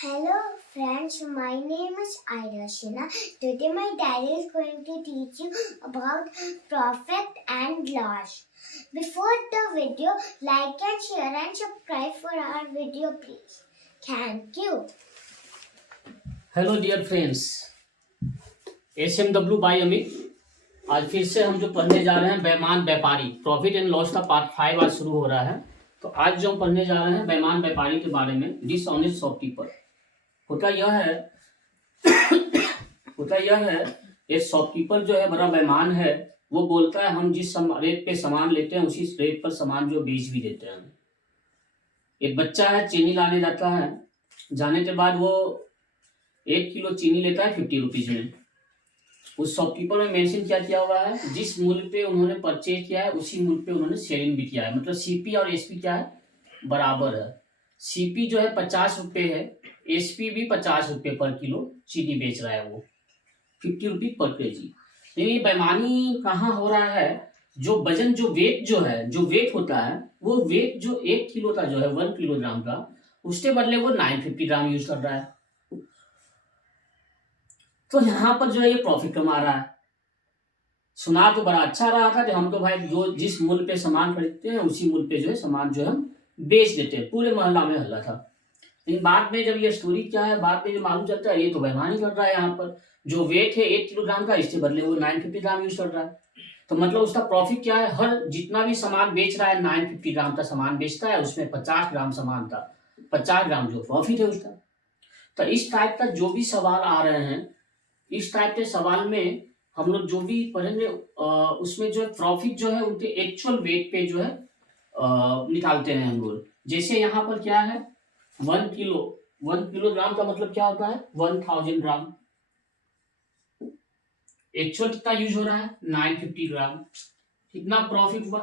Hello friends, my name is Irashina. Today my daddy is going to teach you about profit and loss. Before the video, like and share and subscribe for our video please. Thank you. Hello dear friends, SMW by Amit. आज फिर से हम जो पढ़ने जा रहे हैं बेईमान व्यापारी, प्रॉफिट एंड लॉस का पार्ट 5 आज शुरू हो रहा है। तो आज जो हम पढ़ने जा रहे हैं बेईमान व्यापारी के बारे में, डिसऑनेस्ट शॉपकीपर। होता यह है एक शॉपकीपर जो है बड़ा बेईमान है। वो बोलता है हम जिस रेट पे सामान लेते हैं उसी रेट पर सामान जो बेच भी देते हैं। एक बच्चा है, चीनी लाने जाता है। जाने के बाद वो 1 किलो चीनी लेता है 50 रुपीज में। उस शॉपकीपर में मेंशन क्या किया हुआ है, जिस मूल्य पे उन्होंने परचेज किया है उसी मूल्य पे उन्होंने सेलिंग भी किया है। मतलब सीपी और एसपी क्या है, बराबर है। सीपी जो है 50 रुपये है, एसपी भी 50 रुपये पर किलो चीनी बेच रहा है वो, 50 रुपीज पर केजी। लेकिन ये बेईमानी कहाँ हो रहा है, जो वजन जो वेट होता है, वो वेट जो 1 किलो का जो है 1 किलोग्राम का, उसके बदले वो 950 ग्राम यूज कर रहा है। तो यहाँ पर जो है ये प्रॉफिट कमा रहा है। सुना तो बड़ा अच्छा रहा था कि हम तो भाई जो जिस मूल्य पे सामान खरीदते हैं उसी मूल्य पे जो है सामान जो है हम बेच देते हैं। पूरे मोहल्ला में हल्ला था। लेकिन बाद में जब ये स्टोरी क्या है, बाद में जो मालूम चलता है ये तो बेईमानी कर रहा है। यहाँ पर जो वेट है 1 किलोग्राम का, इसके बदले वो 950 ग्राम यूज कर रहा है। तो मतलब उसका प्रॉफिट क्या है, हर जितना भी सामान बेच रहा है 950 ग्राम का सामान बेचता है, उसमें 50 ग्राम सामान का 50 ग्राम जो प्रॉफिट है उसका। तो इस टाइप का जो भी सवाल आ रहे हैं, इस टाइप के सवाल में हम लोग जो भी पढ़ेंगे उसमें जो है प्रॉफिट जो है उनके एक्चुअल वेट पे जो है निकालते हैं हम लोग। जैसे यहाँ पर क्या है, 1 किलोग्राम का मतलब क्या होता है, 1000 ग्राम। एक्चुअल कितना यूज हो रहा है, 950 ग्राम। कितना प्रॉफिट हुआ,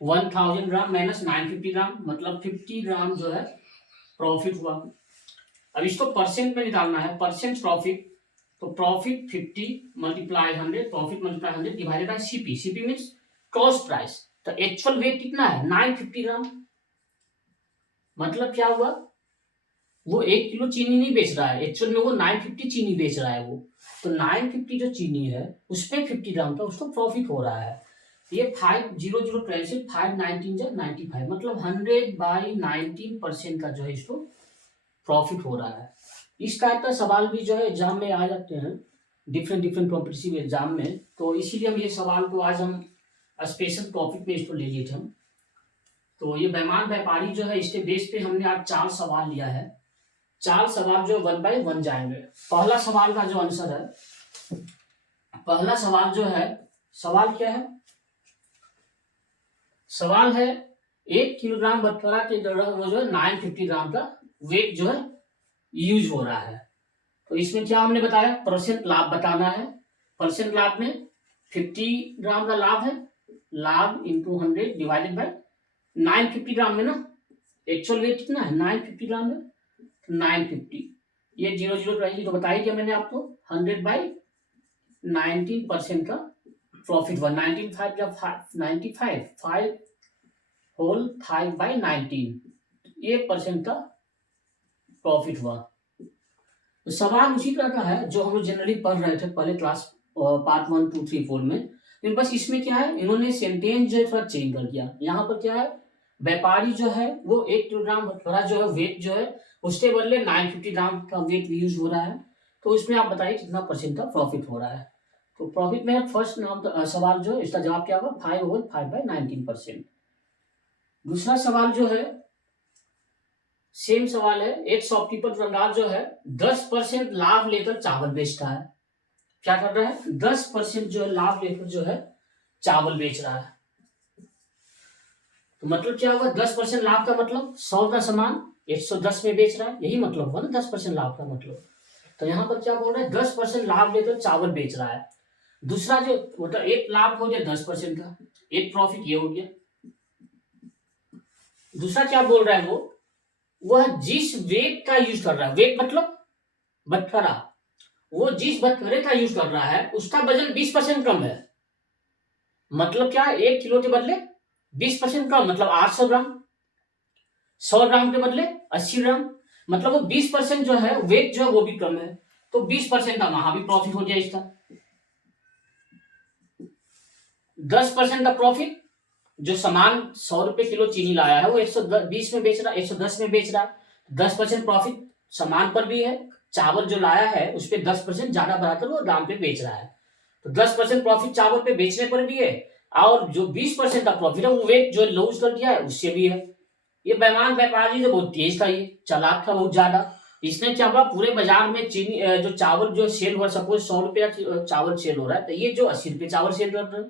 1000 ग्राम माइनस 950 ग्राम, मतलब 50 ग्राम जो है प्रॉफिट हुआ। अब इसको परसेंट में निकालना है, परसेंट प्रॉफिट। तो profit 50 multiply 100, profit multiply 100 divided by CP. CP means cost price. तो एक्चुअल वेट कितना है, 950 ग्राम। मतलब क्या हुआ, वो 1 किलो चीनी नहीं बेच रहा है, एक्चुअल में वो 950 चीनी बेच रहा है वो। तो 950 जो चीनी है उसपे 50 ग्राम का उसको प्रॉफिट हो रहा है। ये 500 कैसे 519 95, मतलब 100/19% का जो है इसको प्रॉफिट हो रहा है। इस टाइप का सवाल भी जो है एग्जाम में आ जाते हैं, डिफरेंट कॉम्पिटिटिव एग्जाम में। तो इसीलिए हम ये सवाल को आज हम स्पेशल टॉपिक में इसको ले लिए थे हम। तो ये बेईमान व्यापारी जो है, इसके बेस पे हमने आज 4 सवाल लिया है। 4 सवाल जो 1 बाय 1 जाएंगे। पहला सवाल का जो आंसर है, पहला सवाल जो है, सवाल क्या है, सवाल है 1 किलोग्राम बटखरा के जो है 950 ग्राम का वेट जो है यूज हो रहा है। तो इसमें क्या हमने बताया, परसेंट लाभ बताना है। परसेंट लाभ में 50 ग्राम का लाभ है, लाभ इंटू 100 डिवाइडेड बाय 950 ग्राम में ना एक्चुअल वेट कितना है, 950 ग्राम में 950, ये 0 रहेगी तो बताई दिया मैंने आपको। 100/19% का प्रॉफिट हुआ। 95 5 होल 5/19, ये परसेंट का प्रॉफिट हुआ। तो सवाल उसी तरह का है जो हम लोग जनरली पढ़ रहे थे पहले क्लास पार्ट 1 2 3 4 में। लेकिन बस इसमें क्या है, इन्होंने सेंटेंस जो है थोड़ा चेंज कर दिया। यहाँ पर क्या है, व्यापारी जो है वो 1 किलोग्राम थोड़ा जो है वेट जो है उसके बदले 950 ग्राम का वेट यूज हो रहा है। तो इसमें आप बताइए कितना परसेंट का प्रॉफिट हो रहा है। तो प्रॉफिट में फर्स्ट नाम सवाल जो है इसका जवाब क्या होगा, 5/5/19%। दूसरा सवाल जो है सेम सवाल है, एक शॉपकीपर दुकानदार जो है 10% लाभ लेकर चावल बेचता है। क्या कर रहा है, 10% जो है लाभ लेकर जो है चावल बेच रहा है। तो मतलब क्या होगा, 10% लाभ का मतलब 100 का सामान 110 में बेच रहा है, यही मतलब हुआ ना 10% लाभ का मतलब। तो यहाँ पर क्या बोल रहा है, 10% लाभ लेकर चावल बेच रहा है। दूसरा जो मतलब एक लाभ हो गया 10% का, एक प्रॉफिट ये हो गया। दूसरा क्या बोल रहा है, वो वह जिस वेट का यूज कर रहा है, वेट मतलब बटखरा, वो जिस बटखरे का यूज कर रहा है उसका वजन 20% कम है। मतलब क्या है, 1 किलो के बदले 20% कम, मतलब 800 ग्राम। 100 ग्राम के बदले 80 ग्राम। मतलब वो 20% जो है वेट जो है वो भी कम है, तो 20% का वहां भी प्रॉफिट हो गया इसका। 10% का प्रॉफिट, जो सामान 100 रुपए किलो चीनी लाया है वो 120 में बेच रहा है, 110 में बेच रहा है, 10% प्रॉफिट सामान पर भी है। चावल जो लाया है उस पर 10% ज्यादा बढ़ाकर वो दाम पे बेच रहा है, तो 10% प्रॉफिट चावल पे बेचने पर भी है, और जो 20% का प्रॉफिट है वो वेट जो लूज कर दिया है उससे भी है। ये बेईमान व्यापारी जो बहुत तेज था, ये चालाक था बहुत ज्यादा। इसने क्या हुआ, पूरे बाजार में चीनी जो चावल जो सेल हुआ, सपोज 100 रुपया चावल सेल हो रहा है, तो ये जो 80 रुपये चावल सेल कर रहे हैं,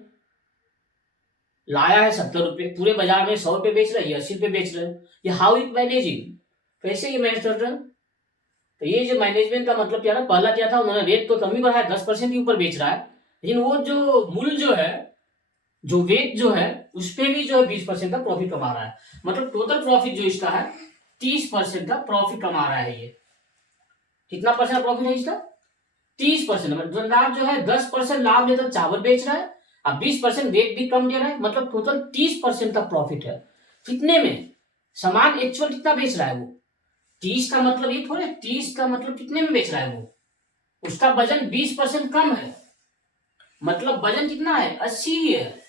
लाया है 70 रुपये, पूरे बाजार में 100 रुपये बेच रहे हैं, ये 80 रुपये बेच रहे हैं। ये हाउ इट मैनेजिंग, कैसे ये मैनेज कर रहे हैं? तो ये जो मैनेजमेंट का मतलब क्या था, पहला क्या था, उन्होंने रेट तो कम ही बढ़ाया, 10% के ऊपर बेच रहा है, लेकिन वो जो मूल जो है, जो वेट जो है उस पे भी जो है 20% का प्रॉफिट कमा रहा है। मतलब टोटल प्रॉफिट जो इसका है 30% का प्रॉफिट कमा रहा है ये। कितना परसेंट प्रॉफिट है इसका? 30%। दुकानदार जो है 10% लाभ लेकर चावल बेच रहा है, अब 20% वेट भी कम दे रहा है, मतलब टोटल 30% का प्रॉफिट है। कितने में? सामान एक्चुअल कितना बेच रहा है वो? 30 का मतलब ये थोड़े, 30 का मतलब कितने में बेच रहा है वो? उसका वजन 20% कम है, मतलब वजन कितना है? 80 ही है।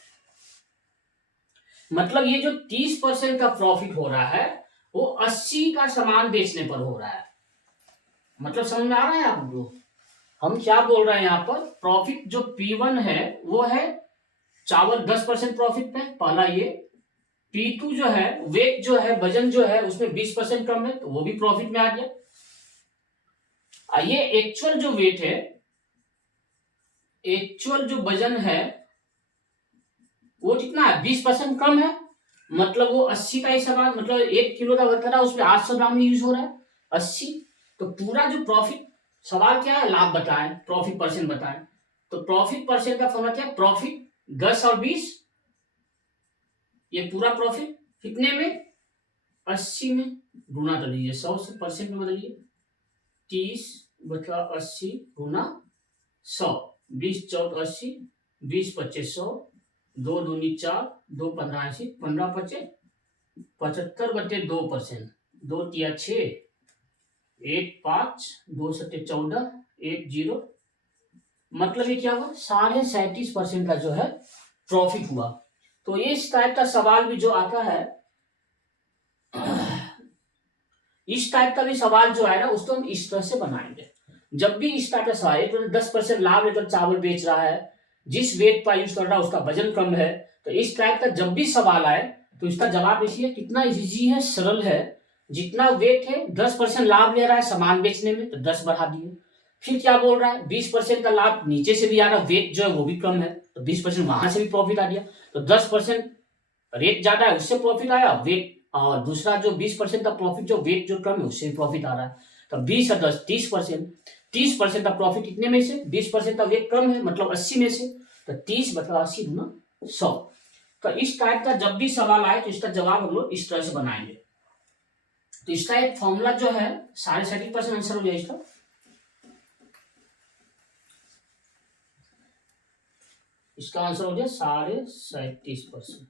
मतलब ये जो 30% का प्रॉफिट हो रहा है वो 80 का सामान बेचने पर हो रहा है। मतलब समझ में आ रहा है आपको? हम क्या बोल रहे हैं यहाँ पर, प्रॉफिट जो P1 है वो है चावल 10% प्रॉफिट पे, पहला ये। P2 जो है वेट जो है, वजन जो है उसमें 20% कम है, तो वो भी प्रॉफिट में आ गया। ये एक्चुअल जो वेट है, एक्चुअल जो वजन है वो कितना है? 20% कम है, मतलब वो 80 का ही सामान, मतलब 1 किलो का बता रहा उसमें 800 ग्राम ही यूज हो रहा है, 80। तो पूरा जो प्रॉफिट, सवाल क्या है, लाभ बताएं, प्रॉफिट परसेंट बताएं। तो प्रॉफिट परसेंट का फॉर्मूला क्या है? प्रॉफिट 10 और 20, ये पूरा प्रॉफिट कितने में? 80 में। गुना कर लीजिए, 100 से परसेंट में बदलिए, 30/80 गुना 100, 20×4=80, 20×25=100, 2×2=4, 2×15=80, 15×5=75/2%, 2×3=6, 1×5, 2×7=14, 1×0, मतलब ये क्या हुआ? 37.5% का जो है प्रॉफिट हुआ। तो ये इस टाइप का सवाल भी जो आता है, इस टाइप का भी सवाल जो है ना, उसको हम इस तरह से बनाएंगे। जब भी इस टाइप का सवाल, तो 10% लाभ लेकर चावल बेच रहा है, जिस वेट का यूज कर रहा है उसका वजन कम है, तो इस टाइप का जब भी सवाल आए तो इसका जवाब देखिए कितना इजी है, सरल है। जितना वेट है 10% लाभ ले रहा है सामान बेचने में, तो 10 बढ़ा दिए। फिर क्या बोल रहा है? 20% का लाभ नीचे से भी आ रहा है, वेट जो है वो भी कम है, तो 20% वहां से भी प्रॉफिट आ गया। तो 10% रेट ज्यादा है उससे प्रॉफिट आया, वेट, और दूसरा जो 20% का प्रॉफिट जो वेट जो कम है उससे प्रॉफिट आ रहा है। तो 20 और 10 30%, 30% का प्रॉफिट कितने में से? 20% का वेट कम है, मतलब 80 में से, तो 30/80 गुना 100। तो इस टाइप का जब भी सवाल आए तो इसका जवाब हम लोग इस तरह से बनाएंगे। तो इसका एक फॉर्मूला जो है 37.5% आंसर हो जाए इसका। इसका आंसर हो गया 37.5%।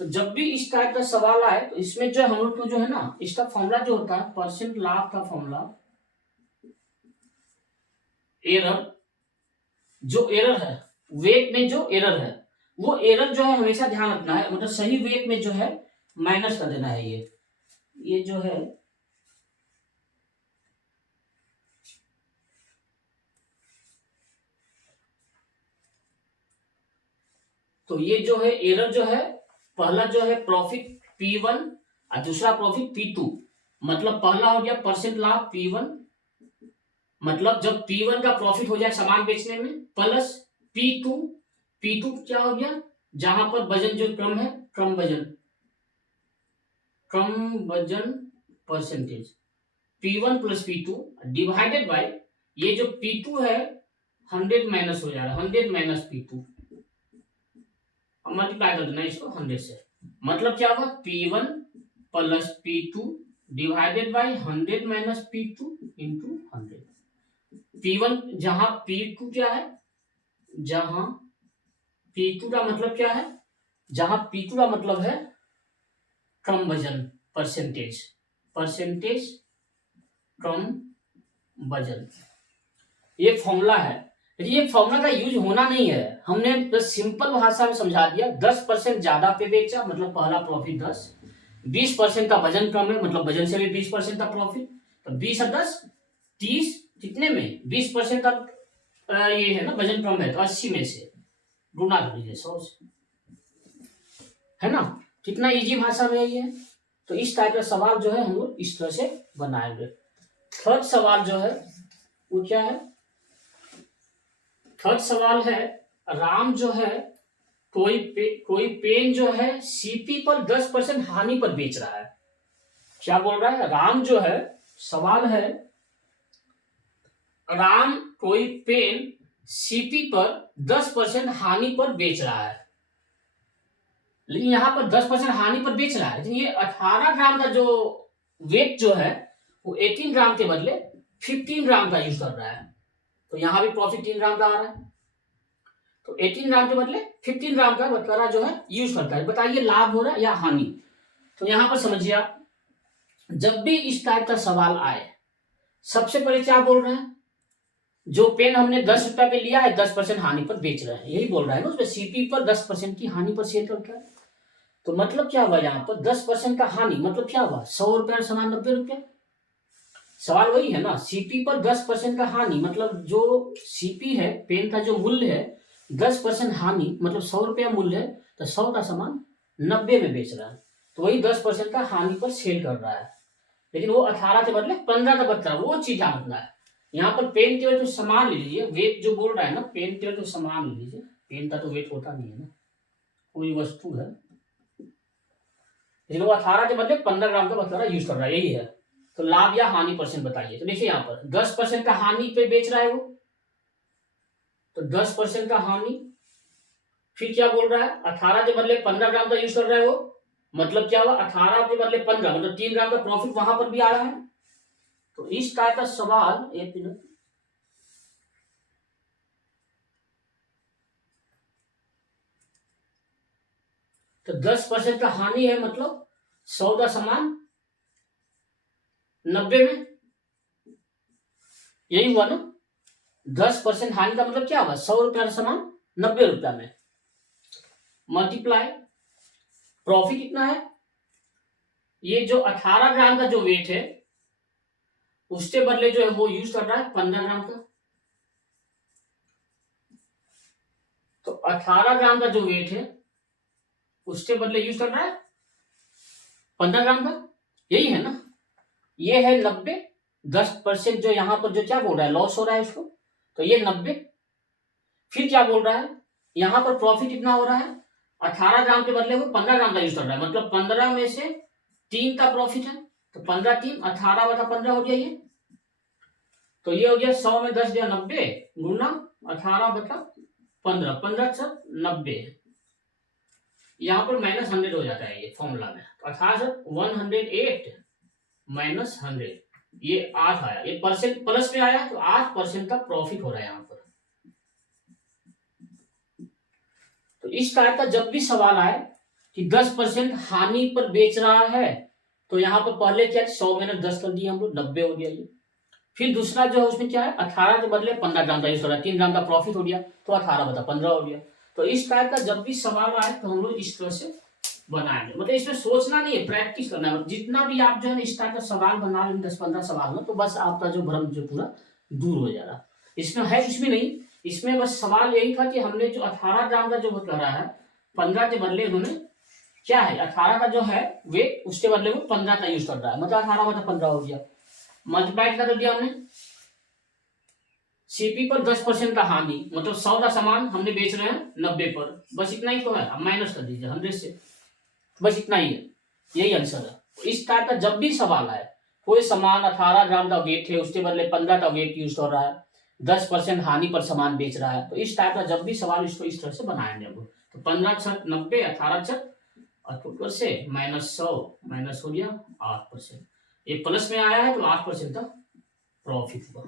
तो जब भी इस टाइप का सवाल आए तो इसमें जो हम लोग को जो है ना, इसका फॉर्मूला जो होता है, परसेंट लाभ का फॉर्मूला, एरर, जो एरर है वेट में, जो एरर है वो एरर जो है हमेशा ध्यान रखना है, मतलब सही वेट में जो है माइनस कर देना है। ये जो है, तो ये जो है एरर जो है, पहला जो है प्रॉफिट P1 और दूसरा प्रॉफिट P2। मतलब पहला हो गया परसेंट लाभ P1, मतलब जब P1 का प्रॉफिट हो जाए सामान बेचने में, प्लस P2, P2 क्या हो गया? जहां पर वजन जो कम है, कम वजन percentage, P1 plus P2 divided by, ये जो P2 है 100 माइनस हो जा रहा है, 100 माइनस P2, मल्टीप्लाई कर देना इसको 100 से, मतलब क्या होगा? P1 plus P2 divided by 100 minus P2 into 100। P1 जहां P2 क्या है, जहां P2 का मतलब क्या है, जहां P2 का मतलब है कम वजन, परसेंटेज, कम वजन। ये फॉर्मूला है, लेकिन ये फॉर्मूला का यूज होना नहीं है, हमने बस सिंपल भाषा में समझा दिया। 10% ज्यादा पे बेचा मतलब पहला प्रॉफिट 10, 20% का वजन कम है मतलब वजन से भी 20% का प्रॉफिट, तो 20 और 10 30, कितने में 20% का ये है ना वजन कम है तो 80 में से गुना कर लीजिए 100 से, है ना। कितना इजी भाषा में ये है। तो इस टाइप का सवाल जो है हम लोग इस तरह से बनाएंगे। थर्ड सवाल जो है वो क्या है, थर्ड सवाल है, राम जो है कोई पेन जो है सीपी पर 10% हानि पर बेच रहा है। क्या बोल रहा है, राम जो है, सवाल है राम कोई पेन सीपी पर 10% हानि पर बेच रहा है, लेकिन यहां पर 10% हानि पर बेच रहा है, लेकिन ये 18 ग्राम का जो वेट जो है वो 18 ग्राम के बदले 15 ग्राम का यूज कर रहा है, तो यहां भी प्रॉफिट 3 ग्राम का आ रहा है। तो 18 ग्राम के बदले 15 ग्राम का बटकारा जो है यूज करता है। बताइए लाभ हो रहा है या हानि। तो यहां पर समझिए आप, जब भी इस टाइप का सवाल आए सबसे पहले क्या बोल रहे हैं, जो पेन हमने 10 रुपए पे लिया है 10% हानि पर बेच रहे हैं, यही बोल रहा है ना, उसमें सीपी पर 10% की हानि पर सेल करता है। तो मतलब क्या हुआ यहाँ पर 10% का हानि, मतलब क्या हुआ 100 रुपए समान 90 रुपए। सवाल वही है ना, सीपी पर 10% का हानि मतलब जो सीपी है पेन का जो मूल्य है 10% हानि मतलब 100 रुपया मूल्य है, तो 100 का सामान 90 में बेच रहा है, तो वही 10% का हानि पर सेल कर रहा है। लेकिन वो 18 के बदले 15 का बच रहा है, वो चीज ध्यान रखना है। यहाँ पर पेन केवल तो सामान ले लीजिए, वेट जो बोल रहा है ना, पेन केवल तो सामान ले लीजिए, पेन का तो वेट होता नहीं है ना, कोई वस्तु है, लेकिन वो 18 के बदले 15 ग्राम का बटकारा यूज कर रहा है, यही है। तो लाभ या हानि परसेंट बताइए। तो देखिए यहाँ पर 10% का हानि पे बेच रहा है वो, तो 10% का हानि, फिर क्या बोल रहा है 18 के बदले 15 ग्राम का यूज कर रहा है वो, मतलब क्या हुआ 18 के बदले 15 मतलब 3 ग्राम का प्रॉफिट वहां पर भी आ रहा है। तो इस टाइप का सवाल, एक मिनट, तो 10% का हानि है मतलब 100 का सामान 90 में, यही हुआ ना। 10% हानि का मतलब क्या हुआ 100 रुपया का सामान 90 रुपया में, मल्टीप्लाई प्रॉफिट कितना है, ये जो 18 ग्राम का जो वेट है उसके बदले जो है वो यूज कर रहा है 15 ग्राम का, तो 18 ग्राम का जो वेट है उसके बदले यूज कर रहा है 15 ग्राम का, यही है ना। ये है 90, 10% जो यहां पर जो क्या बोल रहा है लॉस हो रहा है उसको, तो ये 90, फिर क्या बोल रहा है यहां पर प्रॉफिट कितना हो रहा है 18 ग्राम के बदले वो 15 ग्राम का यूज कर रहा है, मतलब 15 में से 3 का प्रॉफिट है, तो 15 3 18 बटा 15 हो गया ये, तो ये हो गया 100 में 10 दिया 90 गुना 18 बटा 15, 15 सब 90, यहाँ पर -100 हो जाता है ये फॉर्मूला में, तो 108 -100, ये 8 आया, ये परसेंट प्लस में आया, तो 8% का प्रॉफिट हो रहा है यहाँ पर। तो इस टाइप का जब भी सवाल आए कि 10% हानि पर बेच रहा है, तो यहाँ पर पहले क्या 100 में 10 कर दिया हम लोग 90 हो गया ये, फिर दूसरा जो है उसमें क्या है 18 के बदले 15 ग्राम का यूज हो रहा है, 3 ग्राम का प्रॉफिट हो गया, तो 18 बता 15 हो गया। तो इस टाइप का जब भी सवाल आए तो हम लोग इस तरह से बनाएंगे, मतलब इसमें सोचना नहीं है, प्रैक्टिस करना है। जितना भी आप जो है इस टाइप का सवाल बना लें 10-15 सवाल में, तो बस आपका जो भ्रम जो पूरा दूर हो जाएगा। इसमें है कुछ भी नहीं, इसमें बस सवाल यही था कि हमने जो 18 ग्राम का जो करा है 15 के बदले उन्होंने क्या है 18 का जो है वे उसके बदले वो 15 का यूज कर रहा है, मतलब 18 बटा 15 हो गया, मल्टीप्लाई कर दिया हमने, सीपी पर 10% का हानि मतलब 100 का सामान हमने बेच रहे हैं 90 पर, बस इतना ही तो है, अब माइनस कर दीजिए 100 से, बस इतना ही है, यही आंसर है। तो इस टाइप का जब भी सवाल आए, कोई सामान 18 ग्राम का वेट है उसके बदले 15 का वेट यूज कर रहा है, 10% हानि पर सामान बेच रहा है, तो इस टाइप का जब भी सवाल इसको इस तरह से बनाएंगे हम लोग। तो 15 छक 90, 18 छक और टोटल से -100 माइनस हो गया 8%, ये प्लस में आया है तो 8% का प्रॉफिट हुआ,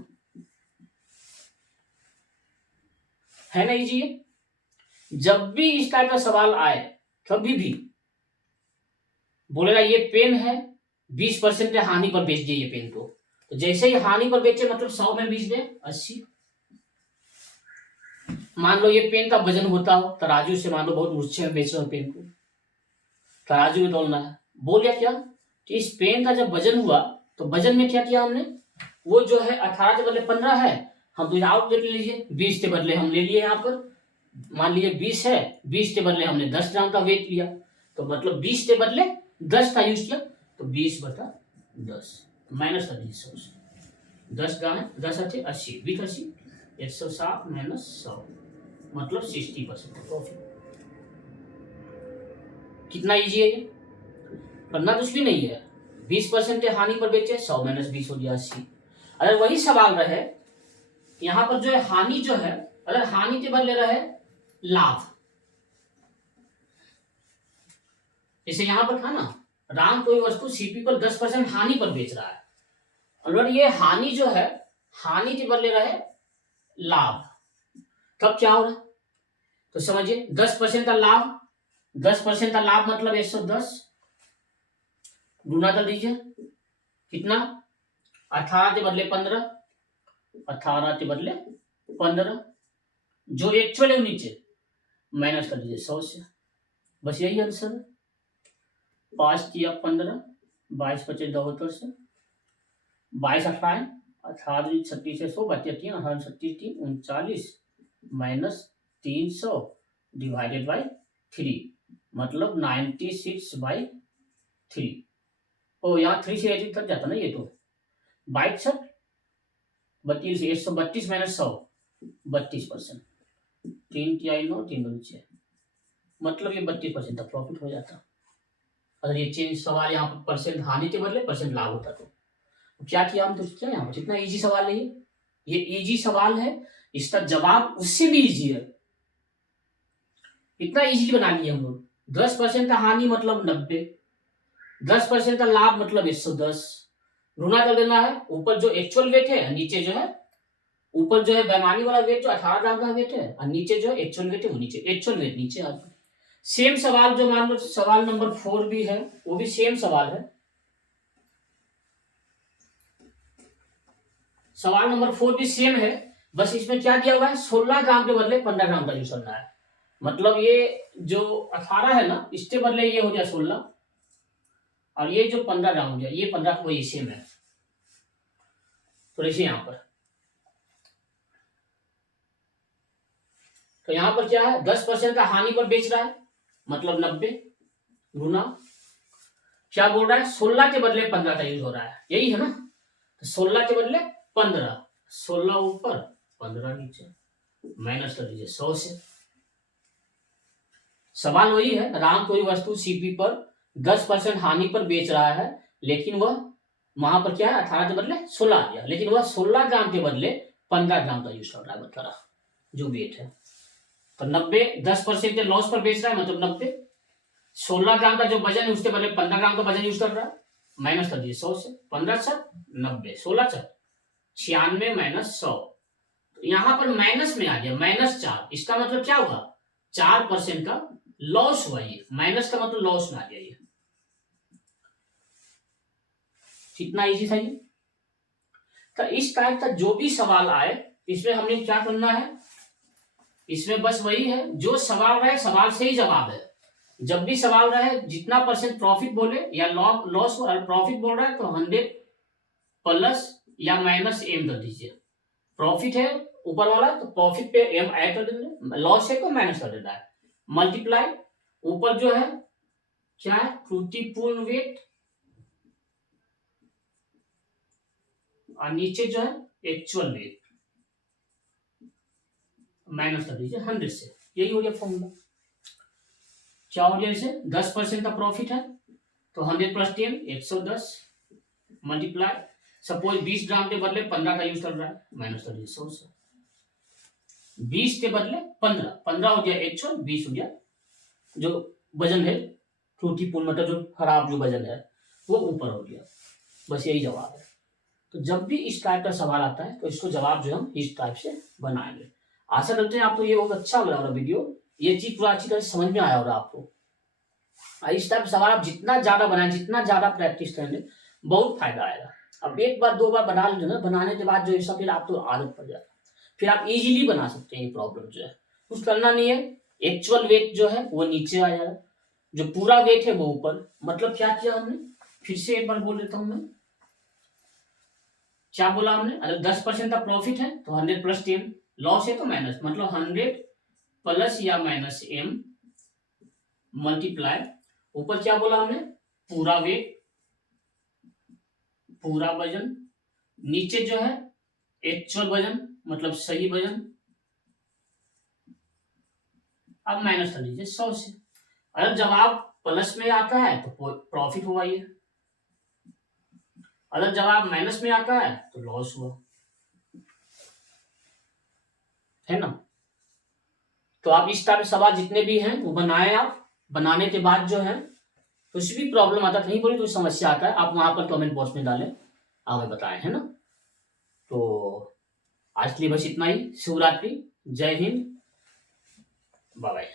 है ना जी। जब भी इस टाइप का सवाल आए कभी भी बोलेगा ये पेन है 20% के हानि पर बेच दिए ये पेन को, तो जैसे ही हानि पर बेचे मतलब 100 में बीच दे 80। मान लो ये पेन का वजन होता हो तराजू से, मान लो बहुत मुझसे में बेच रहे हो पेन को, तराजू में तोलना है, बोल दिया क्या कि इस पेन का जब वजन हुआ तो वजन में क्या किया हमने, वो जो है 18 के बदले 15 है, हम तो आउट ले लीजिए, 20 के बदले हम ले लिए यहाँ पर, मान लीजिए 20 है, 20 के बदले हमने 10 ग्राम का वेट लिया, तो मतलब 20 के बदले 10 का यूज किया, तो 20/10 माइनस कर दीजिए 100 से, 10 ग्राम है, 10 अच्छे 80, 20 80, 160 माइनस 100 मतलब 60% प्रॉफिट। कितना इजी है ये, करना कुछ भी नहीं है, 20% हानि पर बेचे, 100 माइनस 20 हो गया 80। अगर वही सवाल रहे यहाँ पर जो है हानि जो है, अगर हानि के बदले रहे लाभ, जैसे यहाँ पर था ना, राम कोई वस्तु सीपी पर 10% हानि पर बेच रहा है, अगर ये हानि जो है हानि के बदले रहे लाभ, तब क्या होगा, तो समझिए 10% का लाभ, 10% का लाभ मतलब 110 गुना कर दीजिए, कितना 18 के बदले 15, 18 के बदले 15, जो एक्चुअल है नीचे माइनस कर दीजिए 100 से, बस यही आंसर है। 5 किया 15, 22 बचे 72 से, 22 18 18 36 100 बचे 3 18 36 3 39 माइनस 300 डिवाइडेड बाई 3 मतलब 96/3। ओ यहाँ 3 से एडिट कर जाता ना ये, तो 22 32 132 माइनस 100 32%, 3 किया 9 3 2 6 मतलब ये 32% तक प्रॉफिट हो जाता। अगर ये चेंज सवाल यहाँ पर परसेंट हानि के बदले परसेंट लाभ होता तो क्या किया हम, तो क्या यहाँ पर इतना इजी सवाल है ये इजी सवाल है, इसका जवाब उससे भी इजी है, इतना इजी बना लिया हम लोग। 10% का हानि मतलब 90, 10% का लाभ मतलब 110, गुना कर देना है, ऊपर जो एक्चुअल वेट है नीचे जो है, ऊपर जो है बेईमानी वाला वेट जो 18 ग्राम का वेट है और नीचे जो एक्चुअल वेट है वो नीचे, एक्चुअल वेट नीचे आ गया। सेम सवाल जो मान लो सवाल नंबर 4 भी है, वो भी सेम सवाल है, सवाल नंबर 4 भी सेम है, बस इसमें क्या दिया हुआ है 16 ग्राम के बदले 15 ग्राम का यूज करना है, मतलब ये जो 18 है ना इसके बदले ये हो गया 16 और ये जो 15 ग्राम हो गया ये 15, वही सेम है। तो देखिए यहाँ पर, तो यहाँ पर क्या है 10% का हानि पर बेच रहा है मतलब 90 गुना क्या बोल रहा है 16 के बदले 15 का यूज हो रहा है, यही है ना, तो 16 के बदले 15, 16 ऊपर 15 नीचे माइनस कर दीजिए 100 से। सवाल वही है, राम कोई वस्तु सीपी पर 10% हानि पर बेच रहा है, लेकिन वह वहां पर क्या है 18 के बदले 16 आ गया, लेकिन वह 16 ग्राम के बदले 15 ग्राम का यूज कर रहा है, बता जो वेट है, तो 90 10% के लॉस पर बेच रहा है मतलब 90, 16 ग्राम का जो वजन है उसके बदले 15 ग्राम का वजन यूज कर रहा है, माइनस कर दीजिए 100 से, 15 छक 90, 16 छक 96 माइनस 100, तो यहां पर माइनस में आ गया -4, इसका मतलब क्या होगा 4% का लॉस हुआ, ये माइनस का मतलब लॉस में आ गया ये, कितना इजी था ये। तो इस टाइप का जो भी सवाल आए इसमें हमने क्या करना है, इसमें बस वही है जो सवाल रहे सवाल से ही जवाब है, जब भी सवाल रहे जितना परसेंट प्रॉफिट बोले या लॉस प्रॉफिट बोल रहा है तो 100 प्लस या माइनस एम कर दीजिए, प्रॉफिट है ऊपर वाला तो प्रॉफिट पे एम ऐड कर देंगे, लॉस है तो माइनस कर देना है, मल्टीप्लाई ऊपर जो है क्या है त्रुटिपूर्ण वेट और नीचे जो है एक्चुअल वेट माइनस कर दीजिए 100 से, यही हो गया फॉर्मूला। क्या हो गया, इसे 10% का प्रॉफिट है तो 100 प्लस 10 110 मल्टीप्लाई, सपोज 20 ग्राम के बदले 15 का यूज कर रहा है माइनस कर दीजिए 100 से, 20 के बदले 15, 15 हो गया एक्चुअल, 20 हो गया जो वजन है त्रुटिपूर्ण मतलब जो खराब जो वजन है वो ऊपर हो गया, बस यही जवाब है। तो जब भी इस टाइप का सवाल आता है तो इसको जवाब जो हम इस टाइप से बनाएंगे। आशा करते हैं आपको ये बहुत अच्छा लग रहा होगा वीडियो, ये चीज पूरा अच्छी तरह से समझ में आया होगा आपको। इस टाइप सवाल आप जितना ज्यादा बनाएं जितना ज्यादा प्रैक्टिस करेंगे बहुत फायदा आएगा। अब एक बार दो बार बना लीजिए ना, बनाने के बाद जो है सब फिर आप तो आदत पड़ जाता है, फिर आप इजीली बना सकते हैं। ये प्रॉब्लम जो है कुछ करना नहीं है, एक्चुअल वेट जो है वो नीचे आ जाएगा, जो पूरा वेट है वो ऊपर। मतलब क्या किया हमने, फिर से एक बार बोल देता हूं मैं, क्या बोला हमने, अगर 10% का प्रॉफिट है तो 100 प्लस 10, लॉस है तो माइनस, मतलब 100 प्लस या माइनस m मल्टीप्लाई, ऊपर क्या बोला हमने, पूरा वेट, पूरा वजन, नीचे जो है एक्चुअल वजन मतलब सही वजन, अब माइनस कर लीजिए 100 से। अगर जवाब प्लस में आता है तो प्रॉफिट हुआ ये, अगर जवाब माइनस में आता है तो लॉस हुआ, है ना। तो आप इस तरह सवाल जितने भी हैं वो बनाए, आप बनाने के बाद जो है कुछ भी प्रॉब्लम आता है, नहीं बोली कोई समस्या आता है, आप वहां पर कमेंट बॉक्स में डालें, हमें बताएं, है ना। तो आज के लिए बस इतना ही। शिवरात्रि, जय हिंद, बाय बाय।